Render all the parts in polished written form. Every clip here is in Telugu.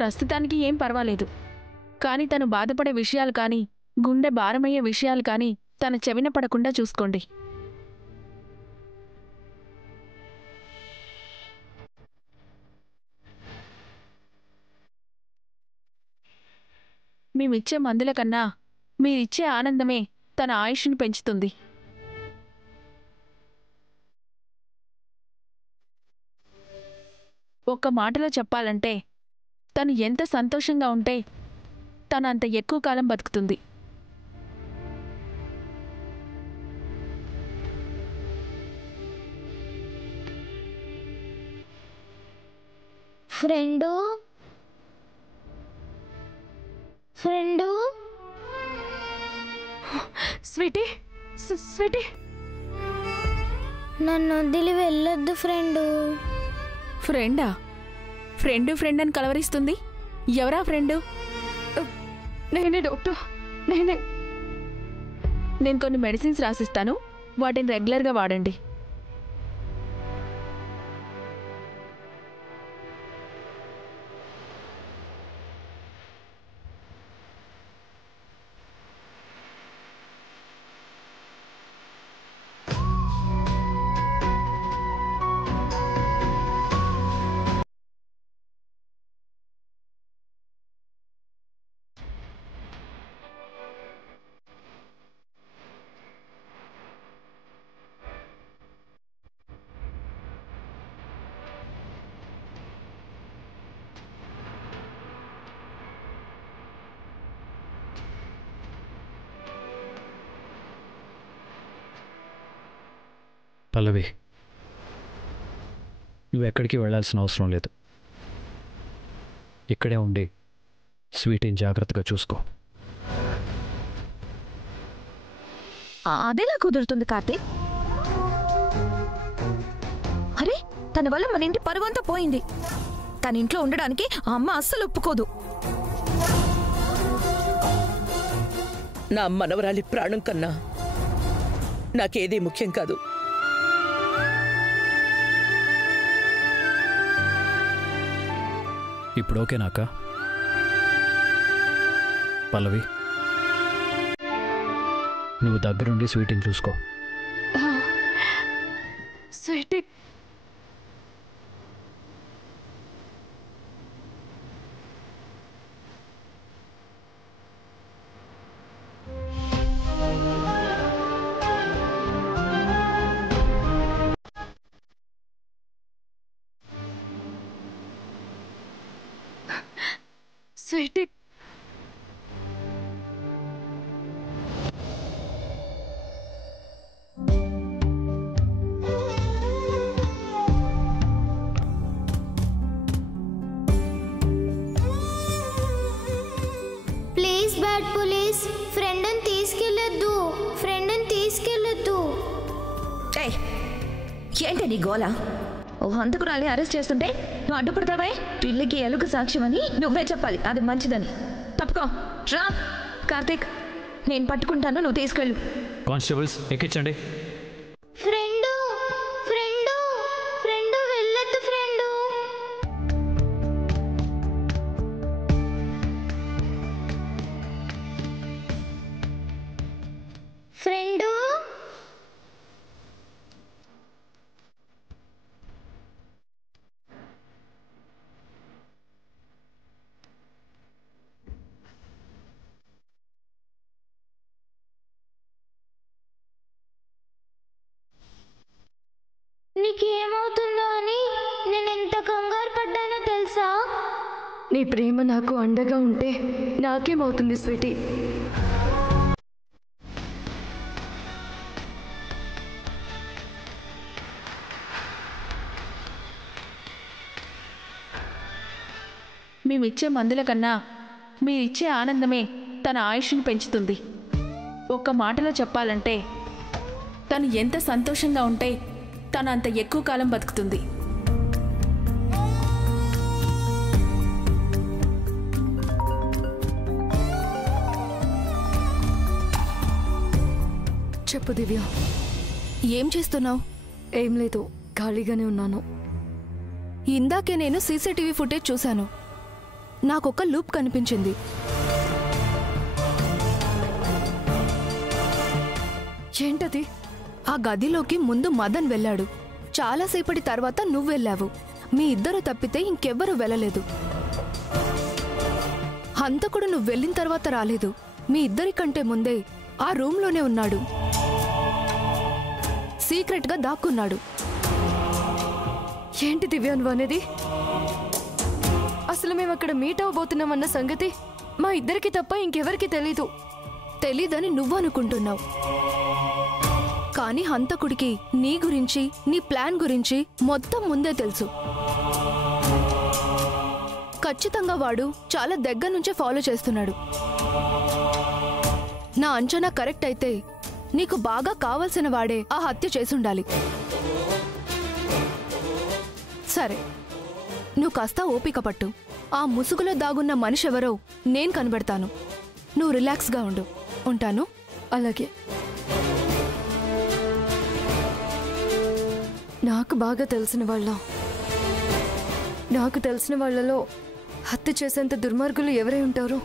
ప్రస్తుతానికి ఏం పర్వాలేదు. కానీ తను బాధపడే విషయాలు కానీ, గుండె భారమయ్యే విషయాలు కానీ తన చెవిన పడకుండా చూసుకోండి. మేమిచ్చే మందుల కన్నా మీరిచ్చే ఆనందమే తన ఆయుష్ను పెంచుతుంది. ఒక్క మాటలో చెప్పాలంటే తను ఎంత సంతోషంగా ఉంటే తను అంత ఎక్కువ కాలం బతుకుతుంది. ఫ్రెండు ఫ్రెండు స్వీటీ, స్వీటీ, నన్ను వదిలి వెళ్ళొద్దు ఫ్రెండు. ఫ్రెండా? ఫ్రెండ్ అని కలవరిస్తుంది. ఎవరా ఫ్రెండు? నేనే డాక్టర్, నేను కొన్ని మెడిసిన్స్ రాసిస్తాను, వాటిని రెగ్యులర్గా వాడండి. పల్లవి, నువ్వెక్కడికి వెళ్ళాల్సిన అవసరం లేదు. ఇక్కడే ఉండి స్వీటీని జాగ్రత్తగా చూసుకో. అదేలా కుదురుతుంది కార్తీక్? అరే, తన వల్ల మన ఇంటి పరువంతా పోయింది. తన ఇంట్లో ఉండడానికి ఆ అమ్మ అస్సలు ఒప్పుకోదు. నా మనవరాలి ప్రాణం కన్నా నాకేదీ ముఖ్యం కాదు. ఇప్పుడు ఓకేనాక? పల్లవి, నువ్వు దగ్గరుండి స్వీటీని చూసుకో. Sweety, Sweety, please bad police, ఫ్రెండ్ని తీసుకెళ్ళొద్దు, ఏయ్, ఏంటి నీ గోల? ఓ హంతకురాల్ని అరెస్ట్ చేస్తుంటే నువ్వు అడ్డుపడతావే? పిల్లికి ఎలుగు సాక్ష్యం అని నువ్వే చెప్పాలి, అది మంచిదని. తప్పుకో, రా కార్తీక్, నేను పట్టుకుంటాను, నువ్వు తీసుకెళ్ళు. కానిస్టేబుల్స్, ఎక్కించండి. ఫ్రెండు ఫ్రెండు ఫ్రెండు వెళ్ళొద్దు ఫ్రెండు. ఫ్రెండు నీకేమవుతుందో అని నేను ఎంత కంగారు పడ్డానో తెలుసా? నీ ప్రేమ నాకు అండగా ఉంటే నాకేమవుతుంది స్వీటీ? మేమిచ్చే మందుల కన్నా మీరిచ్చే ఆనందమే తన ఆయుష్ను పెంచుతుంది. ఒక్క మాటలో చెప్పాలంటే తను ఎంత సంతోషంగా ఉంటే తను అంత ఎక్కువ కాలం బతుకుతుంది. చెప్పు దివ్య. ఏం చేస్తున్నావు? ఏం లేదు, ఖాళీగానే ఉన్నాను. ఇందాకే నేను సీసీటీవీ ఫుటేజ్ చూశాను. నాకొక లూప్ కనిపించింది. ఏంటది? ఆ గదిలోకి ముందు మదన్ వెళ్ళాడు. చాలాసేపటి తర్వాత నువ్వు వెళ్ళావు. మీ ఇద్దరు తప్పితే ఇంకెవ్వరూ వెళ్ళలేదు. హంతకుడు నువ్వు వెళ్ళిన తర్వాత రాలేదు. మీ ఇద్దరి కంటే ముందే ఆ రూమ్లోనే ఉన్నాడు. సీక్రెట్గా దాక్కున్నాడు. ఏంటి దివ్య నువ్వు అనేది? అసలు మేము అక్కడ మీట్ అవ్వబోతున్నామన్న సంగతి మా ఇద్దరికి తప్ప ఇంకెవరికి తెలీదు. తెలీదని నువ్వు అనుకుంటున్నావు, కానీ హంతకుడికి నీ గురించి, నీ ప్లాన్ గురించి మొత్తం ముందే తెలుసు. ఖచ్చితంగా వాడు చాలా దగ్గర నుంచే ఫాలో చేస్తున్నాడు. నా అంచనా కరెక్ట్ అయితే నీకు బాగా కావలసిన వాడే ఆ హత్య చేసుండాలి. సరే, నువ్వు కాస్త ఓపిక పట్టు. ఆ ముసుగులో దాగున్న మనిషి ఎవరో నేను కనిపెడతాను. నువ్వు రిలాక్స్గా ఉండు. ఉంటాను. అలాగే. నాకు బాగా తెలిసిన వాళ్ళలో హత్య చేసేంత దుర్మార్గులు ఎవరై ఉంటారు?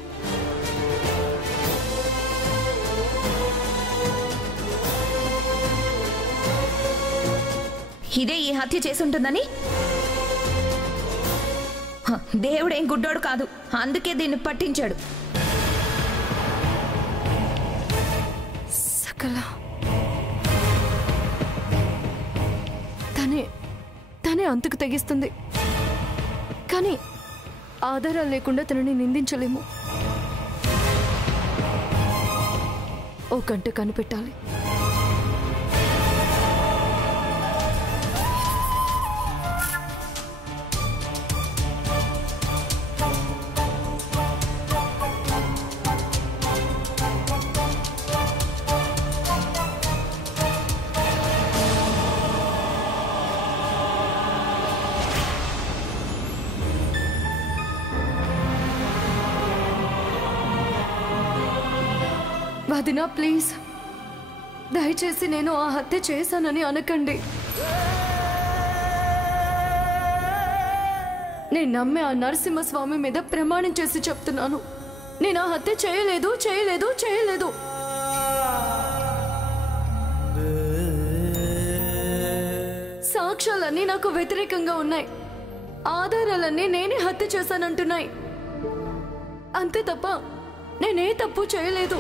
ఇదే ఈ హత్య చేసి ఉంటుందని? దేవుడేం గుడ్డోడు కాదు, అందుకే దీన్ని పట్టించాడు. సకల తనే అంతకు తెగిస్తుంది. కానీ ఆధారాలు లేకుండా తనని నిందించలేము. ఓ గంట కనిపెట్టాలి. వదినా, ప్లీజ్ దయచేసి నేను ఆ హత్య చేశానని అనకండి. నేను నమ్మే ఆ నరసింహస్వామి మీద ప్రమాణం చేసి చెప్తున్నాను, నేను ఆ హత్య చేయలేదు. సాక్ష్యాలన్నీ నాకు వ్యతిరేకంగా ఉన్నాయి. ఆధారాలన్నీ నేనే హత్య చేశానంటున్నాయి. అంతే తప్ప నేనే తప్పు చేయలేదు.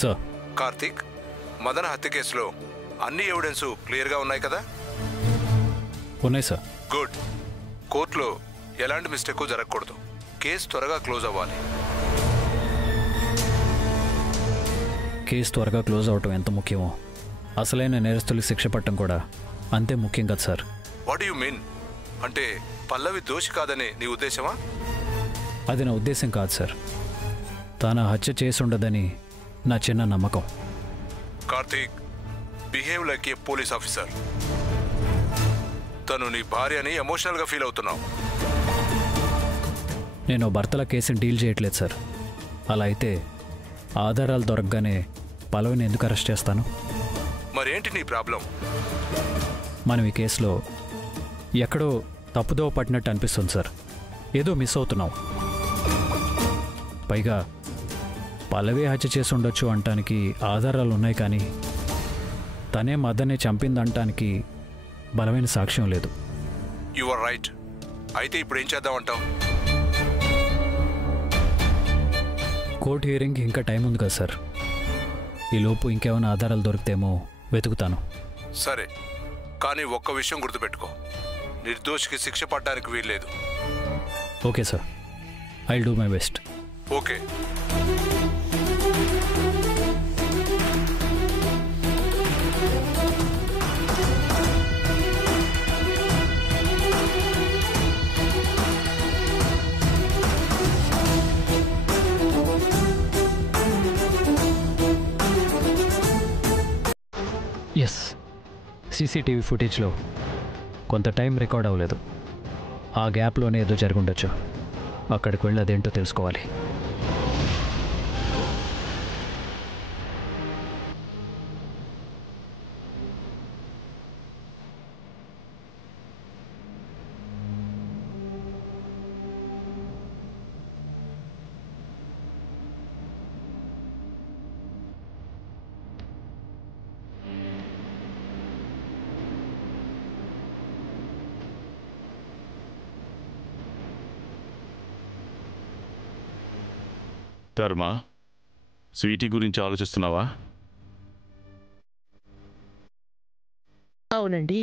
సార్, కార్తీక్, మదన హత్య కేసులో అన్ని ఎవిడెన్స్ క్లియర్గా ఉన్నాయి కదా? ఉన్నాయి సార్. గుడ్. కోర్టులో ఎలాంటి మిస్టేక్ జరగకూడదు. కేసు త్వరగా క్లోజ్ అవ్వాలి. కేసు త్వరగా క్లోజ్ అవటం ఎంత ముఖ్యమో అసలైన నేరస్తులకు శిక్ష పట్టడం కూడా అంతే ముఖ్యం కదా సార్. What you mean? అంటే పల్లవి దోషి కాదని నీ ఉద్దేశమా? అది నా ఉద్దేశం కాదు సార్. తాను హత్య చేసి ఉండదని నా చిన్న నమ్మకం. కార్తీక్, బిహేవ్ లైక్ ఏ పోలీస్ ఆఫీసర్. తను నీ భార్యని ఎమోషనల్గా ఫీల్ అవుతున్నావు. నేను భర్తల కేసుని డీల్ చేయట్లేదు సార్. అలా అయితే ఆధారాలు దొరకగానే పల్లవిని ఎందుకు అరెస్ట్ చేస్తాను? మరేంటి నీ ప్రాబ్లం? మనం ఈ కేసులో ఎక్కడో తప్పుదోవ పట్టినట్టు అనిపిస్తుంది సార్. ఏదో మిస్ అవుతున్నాం. పైగా పల్లవి హత్య చేసి ఉండొచ్చు అంటానికి ఆధారాలు ఉన్నాయి, కానీ తనే మదన్ని చంపిందంటానికి బలమైన సాక్ష్యం లేదు. You are right. అయితే ఇప్పుడు ఏం చేద్దామంటావు? కోర్టు హియరింగ్కి ఇంకా టైం ఉంది కదా సార్. ఈలోపు ఇంకేమైనా ఆధారాలు దొరికితేమో వెతుకుతాను. సరే, కానీ ఒక్క విషయం గుర్తుపెట్టుకో, నిర్దోషికి శిక్ష పడడానికి వీల్లేదు. Okay sir, I will do my best. Okay. Yes, CCTV ఫుటేజ్లో కొంత టైం రికార్డ్ అవ్వలేదు. ఆ గ్యాప్లోనే ఏదో జరుగుండొచ్చు. అక్కడికి వెళ్ళి అదేంటో తెలుసుకోవాలి. ధర్మ, స్వీటీ గురించి ఆలోచిస్తున్నావా? అవునండి.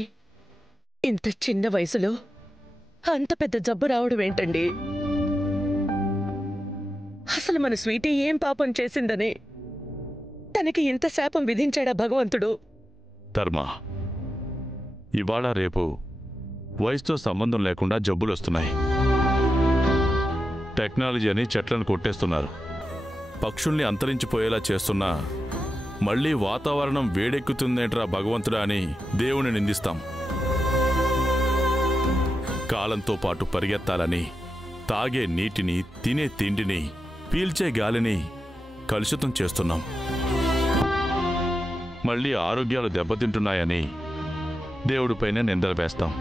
ఇంత చిన్న వయసులో అంత పెద్ద జబ్బు రావడం ఏంటండి? అసలు మన స్వీటీ ఏం పాపం చేసిందని తనకి ఇంత శాపం విధించాడా భగవంతుడు? ధర్మ, ఇవాళ రేపు వయసుతో సంబంధం లేకుండా జబ్బులు వస్తున్నాయి. టెక్నాలజీ అని చెట్లను కొట్టేస్తున్నారు. పక్షుల్ని అంతరించిపోయేలా చేస్తున్నా మళ్ళీ వాతావరణం వేడెక్కుతుందేంట్రా భగవంతుడా అని దేవుని నిందిస్తాం. కాలంతో పాటు పరిగెత్తాలని తాగే నీటిని, తినే తిండిని, పీల్చే గాలిని కలుషితం చేస్తున్నాం. మళ్ళీ ఆరోగ్యాలు దెబ్బతింటున్నాయని దేవుడిపైన నిందలు వేస్తాం.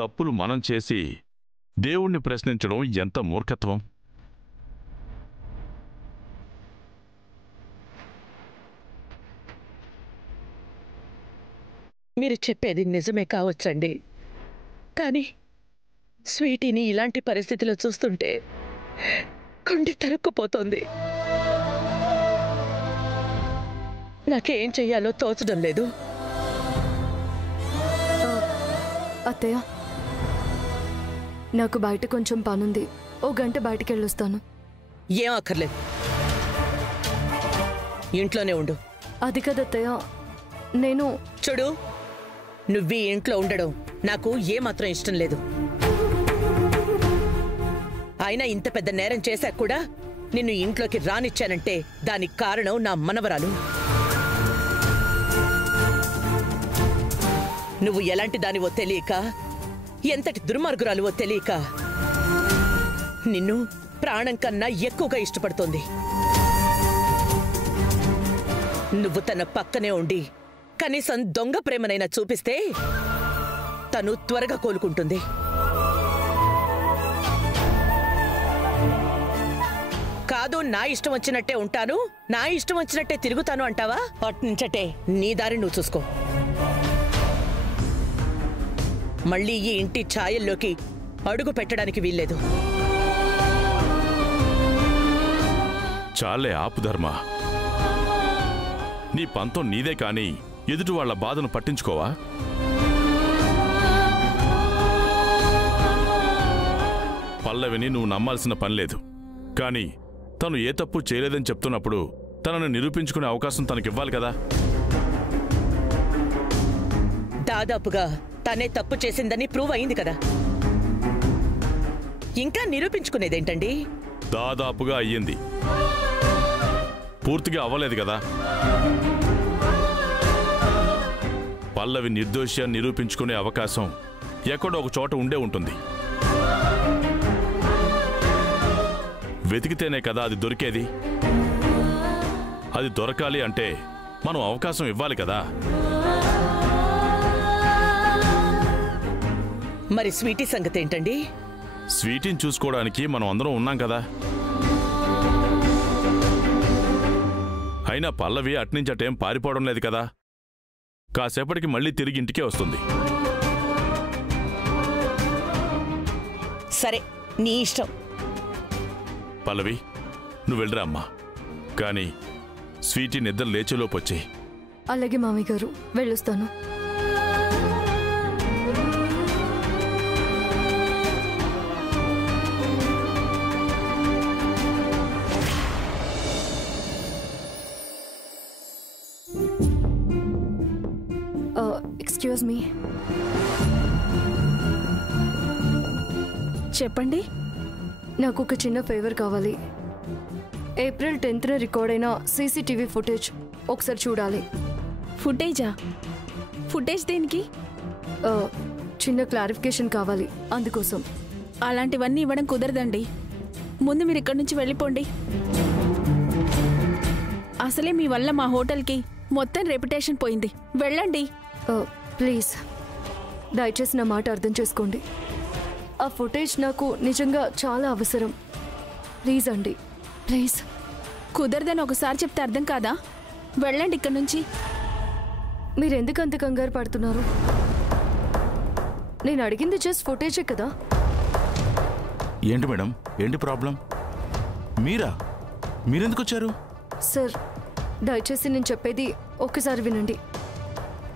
తప్పులు మనం చేసి దేవుణ్ణి ప్రశ్నించడం ఎంత మూర్ఖత్వం! మీరు చెప్పేది నిజమే కావచ్చండి, కానీ స్వీటీని ఇలాంటి పరిస్థితిలో చూస్తుంటే గుండె తరుక్కుపోతోంది. నాకేం చెయ్యాలో తోచడం లేదు. అత్తయ్య, నాకు బయట కొంచెం పనుంది. ఓ గంట బయటికి వెళ్ళొస్తాను. ఏం అక్కర్లేదు, ఇంట్లోనే ఉండు. అది కదత్తయ్య, నేను చూడు, నువ్వీ ఇంట్లో ఉండడం నాకు ఏమాత్రం ఇష్టం లేదు. అయినా ఇంత పెద్ద నేరం చేశాక కూడా నిన్ను ఇంట్లోకి రానిచ్చానంటే దానికి కారణం నా మనవరాలు. నువ్వు ఎలాంటి దానివో తెలియక, ఎంతటి దుర్మార్గురాలువో తెలియక నిన్ను ప్రాణం కన్నా ఎక్కువగా ఇష్టపడుతోంది. నువ్వు తన పక్కనే ఉండి కనీసం దొంగ ప్రేమనైనా చూపిస్తే తను త్వరగా కోలుకుంటుంది. కాదు, నా ఇష్టం వచ్చినట్టే ఉంటాను, నా ఇష్టం వచ్చినట్టే తిరుగుతాను అంటావా? అట్నుంచటే నీ దారి నువ్వు చూసుకో. మళ్ళీ ఈ ఇంటి ఛాయల్లోకి అడుగు పెట్టడానికి వీల్లేదు. చాలే ఆపు ధర్మ. నీ పంతం నీదే కాని ఎదుటి వాళ్ల బాధను పట్టించుకోవా? పల్లవిని నువ్వు నమ్మాల్సిన పనిలేదు. కానీ తను ఏ తప్పు చేయలేదని చెప్తున్నప్పుడు తనను నిరూపించుకునే అవకాశం తనకివ్వాలి కదా. దాదాపుగా తనే తప్పు చేసిందని ప్రూవ్ అయింది కదా, ఇంకా నిరూపించుకునేదేంటండి? దాదాపుగా అయ్యింది, పూర్తిగా అవ్వలేదు కదా. పల్లవి నిర్దోషి అని నిరూపించుకునే అవకాశం ఎక్కడో ఒక చోట ఉండే ఉంటుంది. వెతికితేనే కదా అది దొరికేది. అది దొరకాలి అంటే మనం అవకాశం ఇవ్వాలి కదా. మరి స్వీటీ సంగతి ఏంటండి? స్వీటీని చూసుకోవడానికి మనం అందరం ఉన్నాం కదా. అయినా పల్లవి అట్నుంచి అటేం పారిపోవడం లేదు కదా. కాసేపటికి మళ్ళీ తిరిగి ఇంటికే వస్తుంది. సరే, నీ ఇష్టం. పల్లవి, నువ్వు వెళ్ళరా అమ్మా. కానీ స్వీటీ నిద్ర లేచేలోపు వచ్చేయి. అలాగే మామయ్య గారు, వెళ్ళొస్తాను. Excuse me. చెప్పండి. నాకు ఒక చిన్న ఫేవర్ కావాలి. ఏప్రిల్ 10th రికార్డ్ అయిన సీసీటీవీ ఫుటేజ్ ఒకసారి చూడాలి. ఫుటేజా? ఫుటేజ్ దేనికి? చిన్న క్లారిఫికేషన్ కావాలి, అందుకోసం. అలాంటివన్నీ ఇవ్వడం కుదరదండి. ముందు మీరు ఇక్కడి నుంచి వెళ్ళిపోండి. అసలే మీ వల్ల మా హోటల్కి మొత్తం రెప్యుటేషన్ పోయింది. వెళ్ళండి. ప్లీజ్ దయచేసి నా మాట అర్థం చేసుకోండి. ఆ ఫుటేజ్ నాకు నిజంగా చాలా అవసరం. ప్లీజ్ అండి, ప్లీజ్. కుదరదని ఒకసారి చెప్తే అర్థం కాదా? వెళ్ళండి ఇక్కడి నుంచి. మీరు ఎందుకు అంత కంగారు పడుతున్నారు? నేను అడిగింది జస్ట్ ఫుటేజే కదా. ఏంటి మేడం, ఏంటి ప్రాబ్లం? మీరెందుకు వచ్చారు? సార్ దయచేసి నేను చెప్పేది ఒక్కసారి వినండి.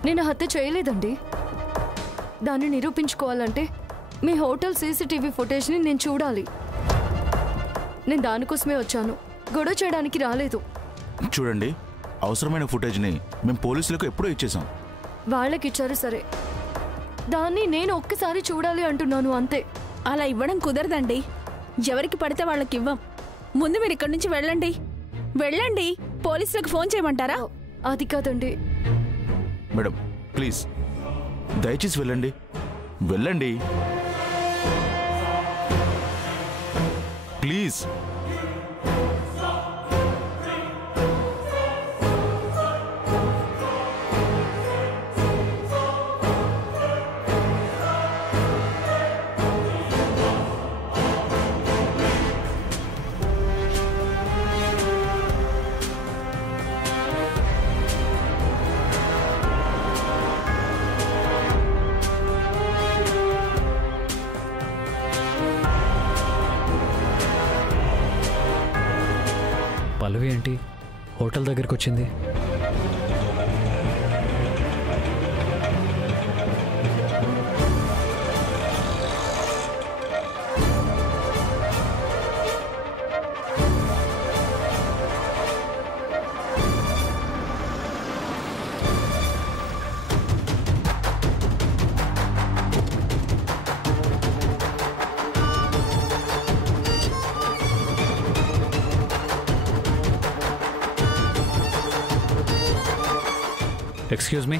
నేను హత్య చేయలేదండి. దాన్ని నిరూపించుకోవాలంటే మీ హోటల్ సీసీటీవీ ఫుటేజ్ని నేను చూడాలి. నేను దానికోసమే వచ్చాను, గొడవ చేయడానికి రాలేదు. చూడండి, అవసరమైన ఫుటేజ్ని మేము పోలీసులకు ఎప్పుడో ఇచ్చేసాం. వాళ్ళకి ఇచ్చారు సరే, దాన్ని నేను ఒక్కసారి చూడాలి అంటున్నాను అంతే. అలా ఇవ్వడం కుదరదండి. ఎవరికి పడితే వాళ్ళకి ఇవ్వం. ముందు మీరు ఇక్కడి నుంచి వెళ్ళండి. వెళ్ళండి. పోలీసులకు ఫోన్ చేయమంటారా? అది కాదండి. మేడం ప్లీజ్ దయచేసి వెళ్ళండి. ప్లీజ్. పల్లవి ఏంటి హోటల్ దగ్గరికి వచ్చింది? Excuse me.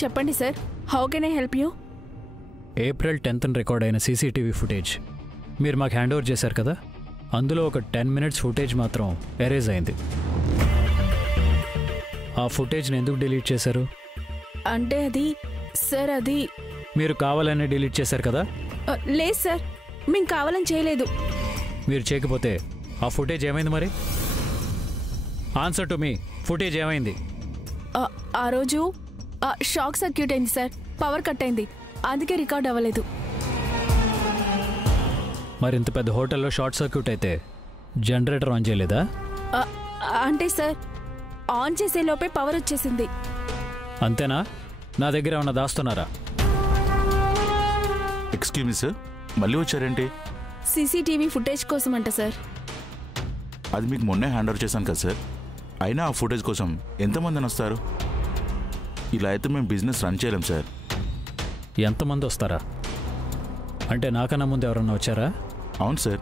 చెప్పండి sir. How can I help you? April 10th record అయిన సీసీటీవీ ఫుటేజ్ మీరు మాకు హ్యాండ్ ఓవర్ చేశారు కదా, అందులో ఒక 10 minutes ఫుటేజ్ మాత్రం ఎరేజ్ అయింది. ఆ ఫుటేజ్ని ఎందుకు డిలీట్ చేశారు? అంటే అది సార్, అది మీరు కావాలనే డిలీట్ చేశారు కదా? లేదు సార్, మేము కావాలని చేయలేదు. మీరు చేయకపోతే ఆ ఫుటేజ్ ఏమైంది మరి? Answer to me. ఫుటేజ్ ఏమైంది? ఆ రోజు షాక్ సర్క్యూట్ అయింది సార్. పవర్ కట్ అయింది, అందుకే రికార్డ్ అవ్వలేదు. మరి ఇంత పెద్ద హోటల్లో షార్ట్ సర్క్యూట్ అయితే జనరేటర్ ఆన్ చేయలేదా? అంటే సార్, ఆన్ చేసే లోపే పవర్ వచ్చేసింది. అంతేనా? నా దగ్గర ఏమన్నా దాస్తున్నారా? ఎక్స్క్యూజ్ మీ సార్, మళ్ళీ వచ్చారేంటి? సీసీటీవీ ఫుటేజ్ కోసం అంట సార్. అది మీకు మొన్నే హ్యాండ్ ఓవర్ చేశాను కదా సార్. అయినా ఆ ఫుటేజ్ కోసం ఎంతమందిని వస్తారు? ఇలా అయితే మేము బిజినెస్ రన్ చేయలేం సార్. ఎంతమంది వస్తారా? అంటే నాకన్నా ముందు ఎవరన్నా వచ్చారా? అవును సార్.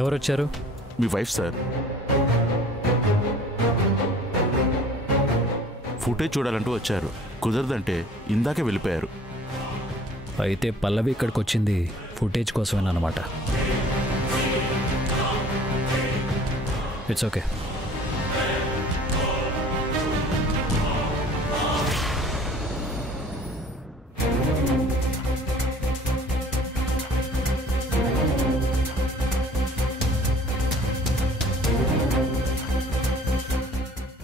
ఎవరు వచ్చారు? మీ వైఫ్ సార్. ఫుటేజ్ చూడాలంటూ వచ్చారు, కుదరదంటే ఇందాకే వెళ్ళిపోయారు. అయితే పల్లవి ఇక్కడికి వచ్చింది ఫుటేజ్ కోసమేనమాట. It's okay.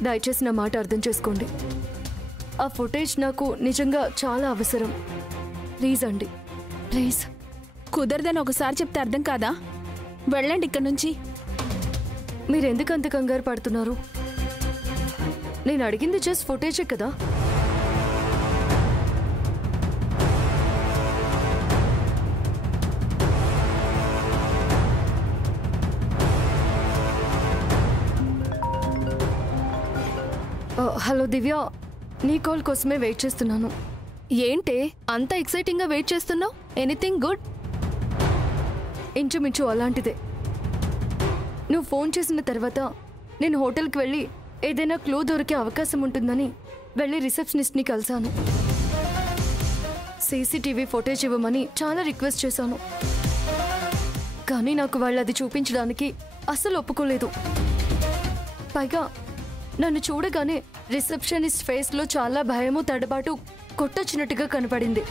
దయచేసి నా మాట అర్థం చేసుకోండి. ఆ ఫుటేజ్ నాకు నిజంగా చాలా అవసరం. ప్లీజ్ అండి, ప్లీజ్. కుదరదని ఒకసారి చెప్తే అర్థం కాదా? వెళ్ళండి ఇక్కడి నుంచి. మీరు ఎందుకు అంత కంగారు పడుతున్నారు? నేను అడిగింది జస్ట్ ఫుటేజే కదా. హలో దివ్య, నీ కాల్ కోసమే వెయిట్ చేస్తున్నాను. ఏంటే అంత ఎక్సైటింగ్గా వెయిట్ చేస్తున్నావు? Anything good? ఇంచుమించు అలాంటిదే. నువ్వు ఫోన్ చేసిన తర్వాత నేను హోటల్కి వెళ్ళి ఏదైనా క్లూ దొరికే అవకాశం ఉంటుందని వెళ్ళి రిసెప్షనిస్ట్ని కలిశాను. సీసీటీవీ ఫుటేజ్ ఇవ్వమని చాలా రిక్వెస్ట్ చేశాను, కానీ నాకు వాళ్ళు అది చూపించడానికి అస్సలు ఒప్పుకోలేదు. పైగా నన్ను చూడగానే రిసెప్షనిస్ట్ ఫేస్లో చాలా భయము, తడబాటు కొట్టొచ్చినట్టుగా కనపడింది.